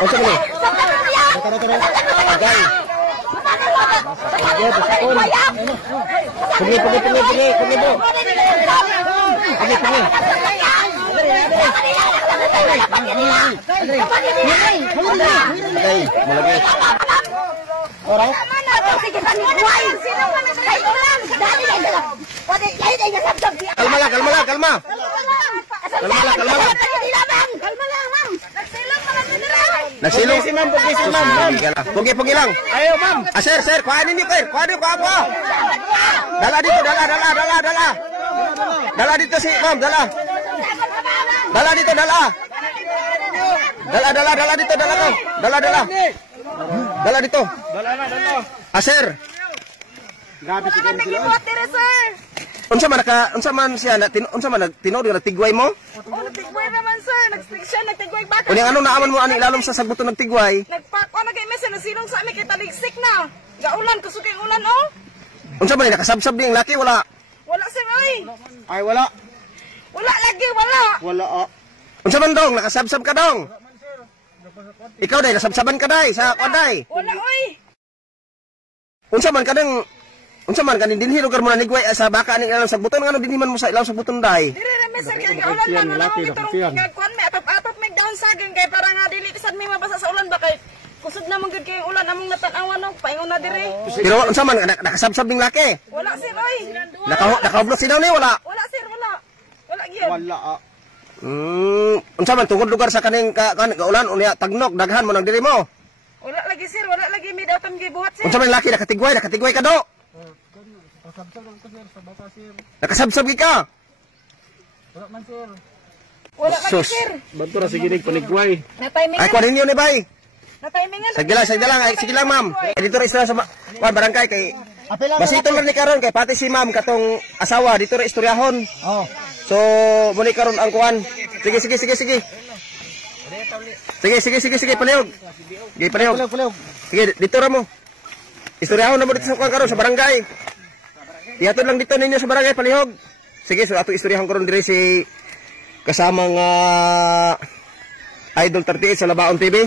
Unsa man? Pergi bo. Alright. Kalma. Nagsilong si ma'am, pugi lang. Ayo ma'am. Sir, kuhanin niyo kayo. Kuha. Dala dito. Dala dito si ma'am, dala. Dala dito. Dala na. Sir. Grabe si Ken sila. Unsa man siya tinod nga tigway mo? Nagtigway naman sir, nagtigway baka. Uning ano naaman mo ani ilalom sa sagbuton nagtigway? Nagpako na kay mesa nasilong sa amin kay taligsik na. Gaulan kusugay ulan oh. Unsa man nakasabsab ding laki wala? Wala sir ay. Ay wala. Wala lagi wala. Wala. Unsa man dong nakasabsab ka dong? Ikaw day nasabsaban ka day sa kwaday. Wala oy. Unsa man kanin dinhi lugar mo na nigway sa baka ani ilang sagbuton ngano dinhiman mo sa ilang sagbuton day? Dire ra mesa kay gaulan man laki gagkuan may atop may dahon saging kay para nga dili sad may mabasa sa ulan ba kay kusog na man gud kay ulan among natan-awan no paingon na dire. Pero unsa man nakasabsab ding laki? Wala sir oy. Nakablot sinaw ni wala? Wala sir wala. Wala gyud. Wala. Unsa man tungod lugar sa kaning kaulan unya tagnok daghan mo nang diri mo? Wala lagi sir, wala lagi may daton gibuhat sir. Unsa man laki nakatigway ka do? Nakasabsab ka? Wala man sir. Wala lagi sir. Banto ra sige ning panigway. Na-timingan. Ay kunin niyo ni bay. Na-timingan. Sige lang. Sige lang ma'am. Dito ra istorya sa barangay kay basitol ra ni karon kay pati si ma'am katong asawa dito ra istoryahon. Oh. So muni karon ang kuan. Sige. Sige palihog. Sige dito ra mo. Istoryahon na mo dito sa kuan karon sa barangay. Ihatod lang dito ninyo sa barangay palihog. Sige, so ato istoryahon karon diri si kasamang Idol 38 sa Labaon TV.